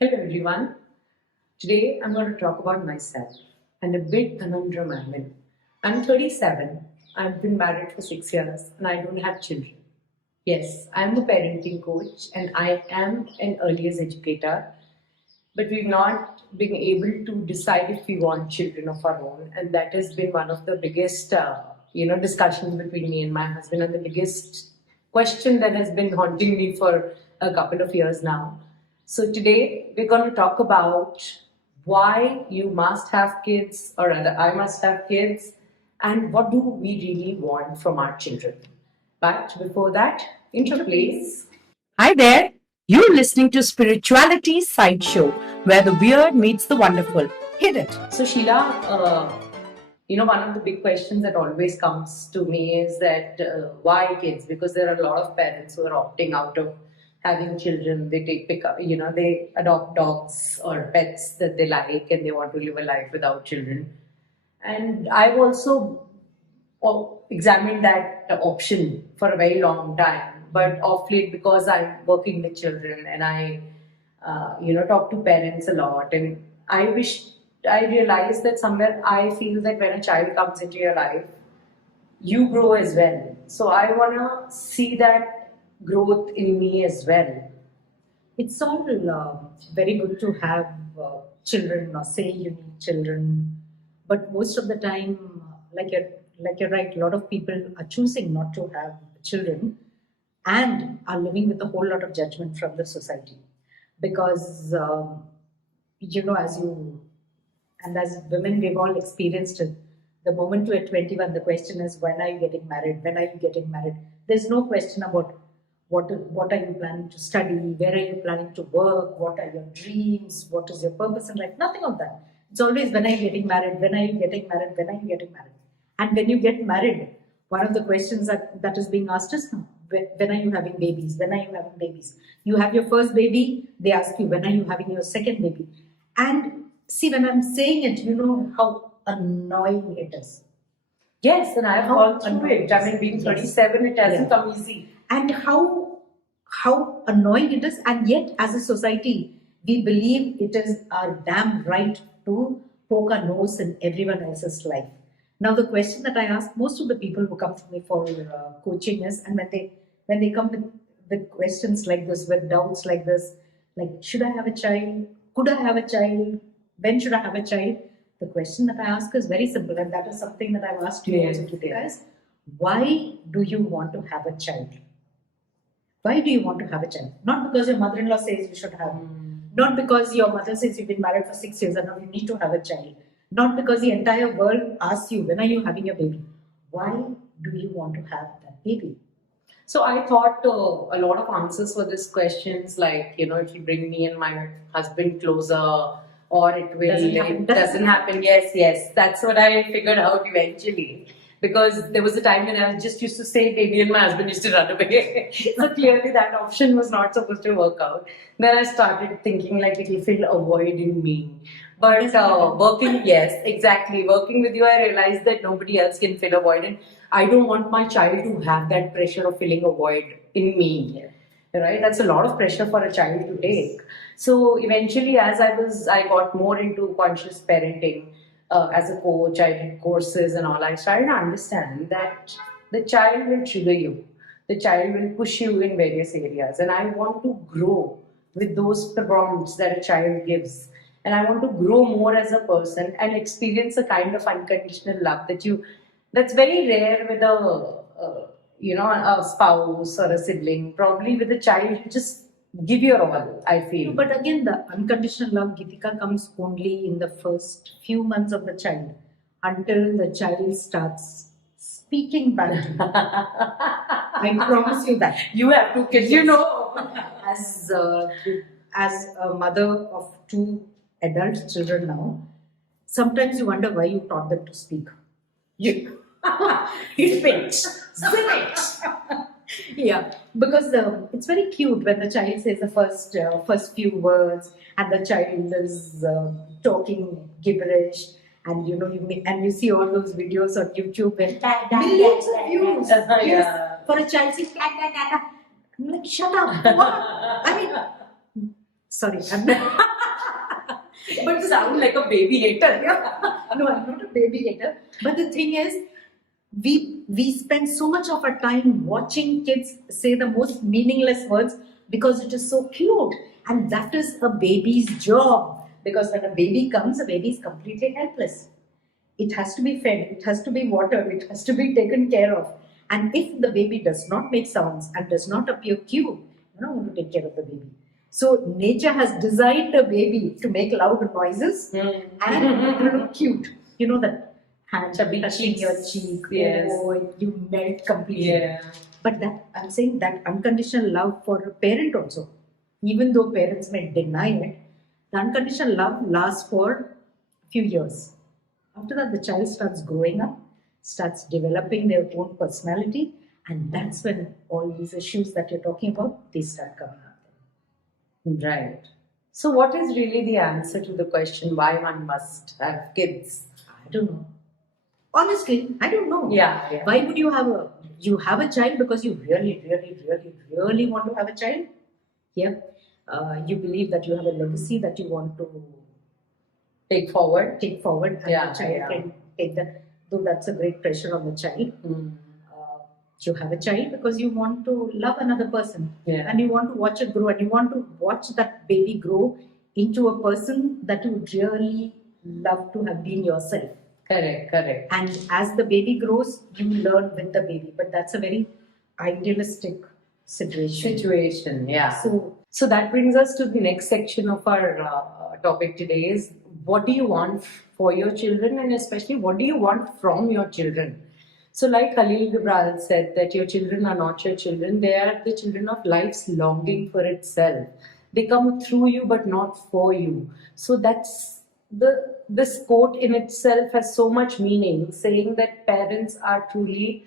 Hello everyone. Today I'm going to talk about myself and a big conundrum I'm in. I'm 37. I've been married for 6 years and I don't have children. Yes, I'm a parenting coach and I am an early years educator, but we've not been able to decide if we want children of our own, and that has been one of the biggest discussions between me and my husband, and the biggest question that has been haunting me for a couple of years now. So today we're going to talk about why you must have kids, or rather I must have kids, and what do we really want from our children. But before that, intro please. Hi there. You're listening to Spirituality Sideshow, where the weird meets the wonderful. Hit it. So Sheila, one of the big questions that always comes to me is that why kids? Because there are a lot of parents who are opting out of having children. They they adopt dogs or pets that they like, and they want to live a life without children. And I've also examined that option for a very long time. But of late, because I'm working with children and I, talk to parents a lot, and I realized that somewhere I feel that when a child comes into your life, you grow as well. So I want to see that growth in me as well. It's all very good to have children or say you need children, but most of the time, like you're right, a lot of people are choosing not to have children and are living with a whole lot of judgment from the society because as you and as women we've all experienced it. The moment you're 21, the question is when are you getting married? When are you getting married? There's no question about what are you planning to study, where are you planning to work, what are your dreams, what is your purpose in life. Nothing of that. It's always when are you getting married, when are you getting married, when are you getting married. And when you get married, one of the questions that is being asked is now, when are you having babies, when are you having babies. You have your first baby, they ask you when are you having your second baby. And see, when I'm saying it, you know how annoying it is. Yes, and I've gone through it. I mean, being 37, it hasn't come easy. And how annoying it is, and yet as a society, we believe it is our damn right to poke our nose in everyone else's life. Now, the question that I ask most of the people who come to me for coaching is, and when they come with questions like this, with doubts like this, like should I have a child? Could I have a child? When should I have a child? The question that I ask is very simple, and that is something that I've asked you also, Geetika, is why do you want to have a child? Why do you want to have a child? Not because your mother-in-law says you should have, not because your mother says you've been married for 6 years and now you need to have a child, not because the entire world asks you when are you having a baby. Why do you want to have that baby? So I thought a lot of answers for these questions, like, if you bring me and my husband closer, or it will, doesn't happen. Yes, that's what I figured out eventually. Because there was a time when I just used to say baby and my husband used to run away. So clearly that option was not supposed to work out. Then I started thinking like it will fill a void in me. But yes, exactly. Working with you, I realized that nobody else can fill a void. And I don't want my child to have that pressure of filling a void in me. Right? That's a lot of pressure for a child to take. So eventually, as I got more into conscious parenting, as a coach, I did courses and all. I started to understand that the child will trigger you. The child will push you in various areas. And I want to grow with those prompts that a child gives. And I want to grow more as a person and experience a kind of unconditional love that's very rare with a spouse or a sibling. Probably with a child, you just give your all, I feel. But again, the unconditional love, Geetika, comes only in the first few months of the child, until the child starts speaking back to you. I promise you that. You have to, as a mother of 2 adult children now, sometimes you wonder why you taught them to speak. It fits. Yeah, because it's very cute when the child says the first few words, and the child is talking gibberish, and you see all those videos on YouTube with millions of views. For a child saying I'm like, shut up. What? I mean, Sorry, I'm not. But you sound like a baby hater. No, I'm not a baby hater. But the thing is, we spend so much of our time watching kids say the most meaningless words because it is so cute, and that is a baby's job. Because when a baby comes, a baby is completely helpless. It has to be fed, it has to be watered, it has to be taken care of. And if the baby does not make sounds and does not appear cute, you don't want to take care of the baby. So nature has designed a baby to make loud noises and to look cute. You know that hand Chubby touching cheeks. your cheek, Yes. oh, you melt completely. Yeah. But that I'm saying that unconditional love for a parent also, even though parents may deny it, the unconditional love lasts for a few years. After that, the child starts growing up, starts developing their own personality, and that's when all these issues that you're talking about, they start coming up. Right. So, what is really the answer to the question why one must have kids? I don't know. Honestly, I don't know. Yeah. Why would you have a child because you really, really, really, really want to have a child? Yeah. You believe that you have a legacy that you want to Take forward. and Yeah, the child yeah. can take that. Though that's a great pressure on the child. You have a child because you want to love another person, and you want to watch it grow, and you want to watch that baby grow into a person that you would really love to have been yourself. Correct. And as the baby grows, you learn with the baby, but that's a very idealistic situation. Yeah. So So that brings us to the next section of our topic today is what do you want for your children, and especially what do you want from your children? So like Khalil Gibran said that your children are not your children, they are the children of life's longing for itself. They come through you but not for you. So that's this quote in itself has so much meaning, saying that parents are truly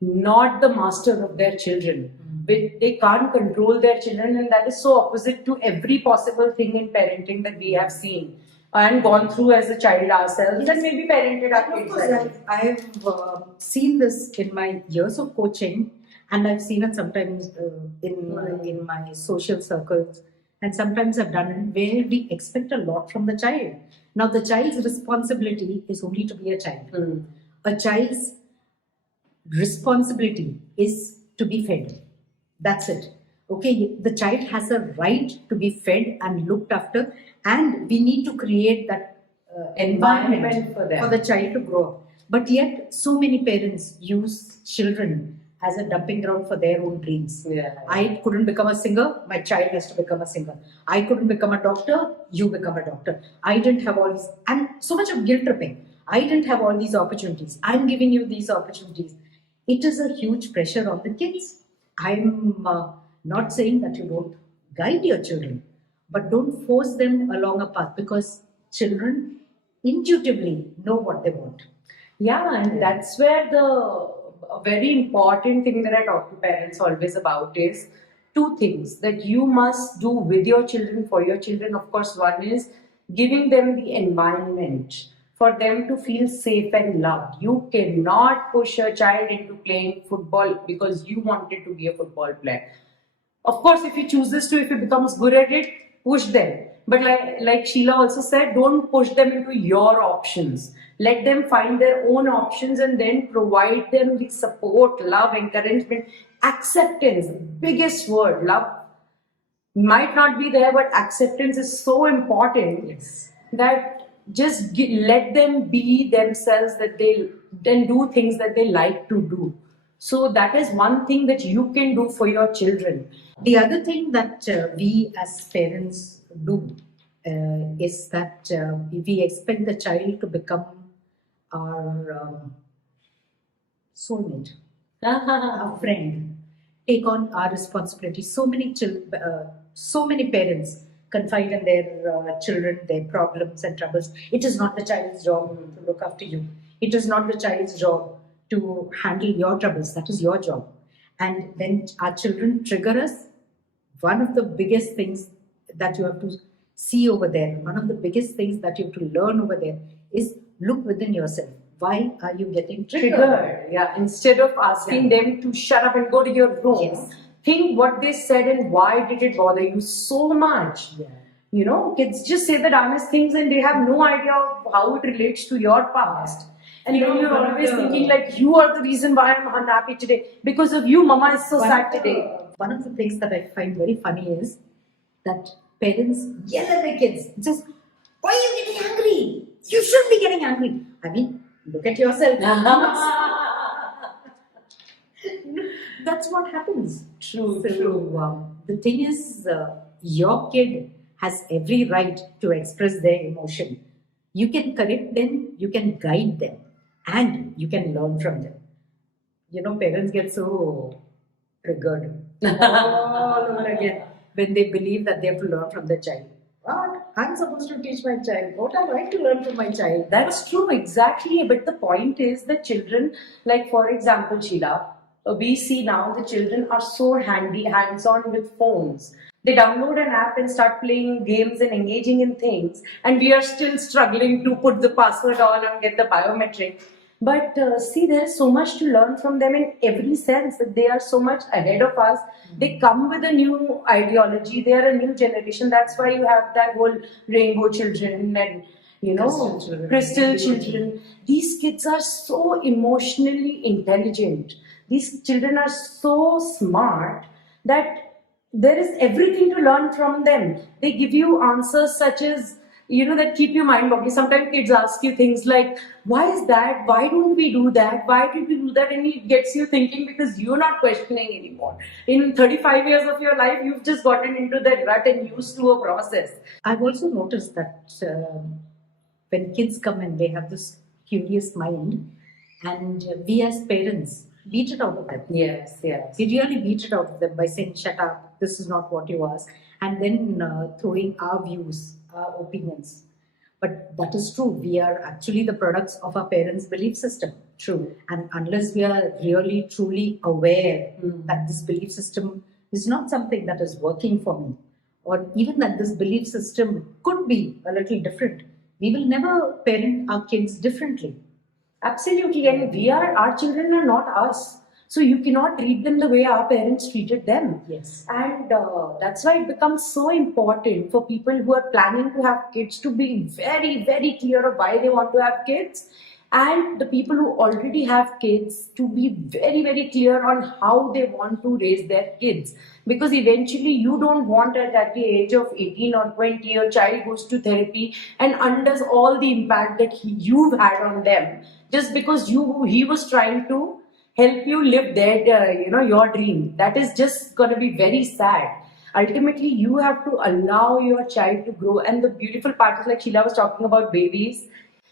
not the master of their children. They can't control their children, and that is so opposite to every possible thing in parenting that we have seen and gone through as a child ourselves, and maybe parented our of kids. course, I've seen this in my years of coaching, and I've seen it sometimes in my social circles, and sometimes I've done it where we expect a lot from the child. Now, the child's responsibility is only to be a child. A child's responsibility is to be fed. That's it. Okay, the child has a right to be fed and looked after, and we need to create that environment for them. for the child to grow up. But yet, so many parents use children as a dumping ground for their own dreams. Yeah. I couldn't become a singer, my child has to become a singer. I couldn't become a doctor, you become a doctor. I didn't have all these, and so much of guilt tripping. I didn't have all these opportunities. I'm giving you these opportunities. It is a huge pressure on the kids. I'm not saying that you don't guide your children, but don't force them along a path, because children intuitively know what they want. Yeah, and that's where a very important thing that I talk to parents always about is two things that you must do with your children, for your children. Of course, one is giving them the environment for them to feel safe and loved. You cannot push your child into playing football because you wanted to be a football player. Of course, if he chooses to, if he becomes good at it, push them. But like Sheila also said, don't push them into your options. Let them find their own options and then provide them the support, love, encouragement, acceptance. Biggest word, love might not be there, but acceptance is so important. Yes. That just let them be themselves, that they then do things that they like to do. So that is one thing that you can do for your children. The other thing that we as parents do is that we expect the child to become our soulmate, our friend, take on our responsibility. So many parents confide in their children, their problems and troubles. It is not the child's job to look after you. It is not the child's job to handle your troubles. That is your job. And when our children trigger us, one of the biggest things that you have to see over there, one of the biggest things that you have to learn over there is look within yourself. Why are you getting triggered? Yeah, instead of asking them to shut up and go to your room, Yes. think what they said and why did it bother you so much. Yeah. You know, kids just say the dumbest things and they have no idea of how it relates to your past. And then you're always thinking like, you are the reason why I'm unhappy today. Because of you, mama is so sad today. One of the things that I find very funny is that parents yell at their kids. Just, why are you getting angry? You shouldn't be getting angry. I mean, look at yourself. That's what happens. True. The thing is, your kid has every right to express their emotion. You can correct them, you can guide them, and you can learn from them. You know, parents get so triggered all over again when they believe that they have to learn from their child. What? I'm supposed to teach my child. What am I to learn from my child? That's true, exactly. But the point is that children, like for example, Sheila, we see now the children are so hands-on with phones. They download an app and start playing games and engaging in things, and we are still struggling to put the password on and get the biometric. But see, there is so much to learn from them in every sense, that they are so much ahead of us. They come with a new ideology. They are a new generation. That's why you have that whole rainbow children and, you know, crystal children. These kids are so emotionally intelligent. These children are so smart that there is everything to learn from them. They give you answers such as, you know, that keep your mind boggling. Sometimes kids ask you things like, why is that? Why don't we do that? Why did we do that? And it gets you thinking because you're not questioning anymore. In 35 years of your life, you've just gotten into that rut and used to a process. I've also noticed that when kids come in, they have this curious mind, and we as parents beat it out of them. Yes. We really beat it out of them by saying, shut up, this is not what you asked, and then throwing our views, our opinions. But that is true. We are actually the products of our parents' belief system. True. And unless we are really, truly aware that this belief system is not something that is working for me, or even that this belief system could be a little different, we will never parent our kids differently. Absolutely. And our children are not us. So you cannot treat them the way our parents treated them. Yes. And that's why it becomes so important for people who are planning to have kids to be very, very clear of why they want to have kids. And the people who already have kids to be very, very clear on how they want to raise their kids. Because eventually you don't want at the age of 18 or 20, your child goes to therapy and undoes all the impact that you've had on them. Just because he was trying to help you live your dream. That is just going to be very sad. Ultimately, you have to allow your child to grow. And the beautiful part is, like Sheila was talking about babies.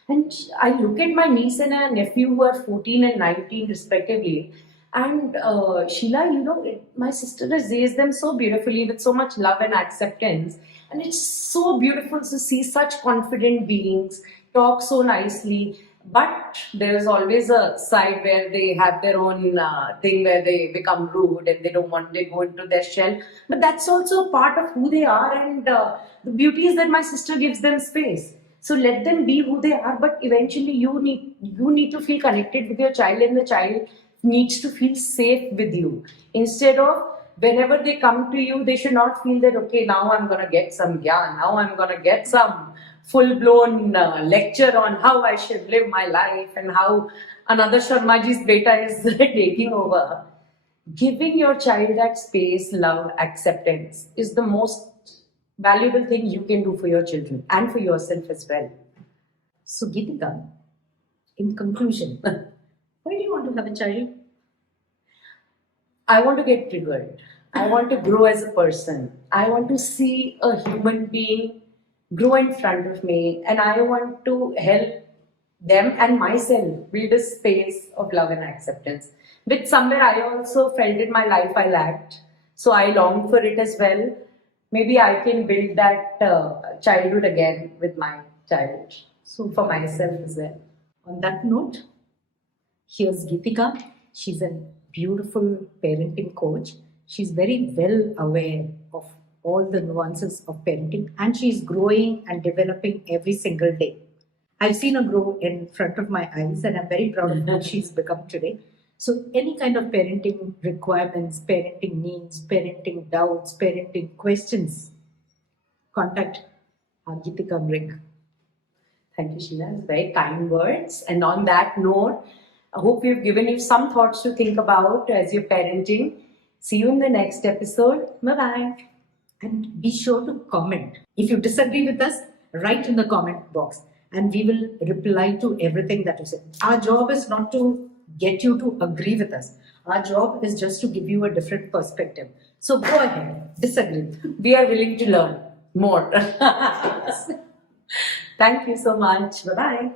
And I look at my niece and her nephew who are 14 and 19 respectively. And Sheila, my sister has raised them so beautifully with so much love and acceptance. And it's so beautiful to see such confident beings talk so nicely. But there is always a side where they have their own thing where they become rude and they go into their shell. But that's also a part of who they are, and the beauty is that my sister gives them space. So let them be who they are, but eventually you need to feel connected with your child, and the child needs to feel safe with you. Instead of whenever they come to you, they should not feel that, okay, now I'm going to get some gyan, now I'm going to get some full-blown lecture on how I should live my life and how another Sharmaji's beta is taking over. Giving your child that space, love, acceptance is the most valuable thing you can do for your children and for yourself as well. So Geetika, in conclusion, why do you want to have a child? I want to get triggered. I want to grow as a person. I want to see a human being grow in front of me, and I want to help them and myself build a space of love and acceptance, which somewhere I also felt in my life I lacked. So I longed for it as well. Maybe I can build that childhood again with my child. So for myself as well. On that note, here's Geetika. She's a beautiful parenting coach. She's very well aware of all the nuances of parenting, and she's growing and developing every single day. I've seen her grow in front of my eyes, and I'm very proud of what she's become today. So any kind of parenting requirements, parenting needs, parenting doubts, parenting questions, contact Geetika Mrig. Thank you, Sheila. Very kind words. And on that note, I hope we've given you some thoughts to think about as you're parenting. See you in the next episode. Bye-bye. And be sure to comment. If you disagree with us, write in the comment box and we will reply to everything that you say. Our job is not to get you to agree with us. Our job is just to give you a different perspective. So go ahead, disagree. We are willing to learn more. Thank you so much. Bye-bye.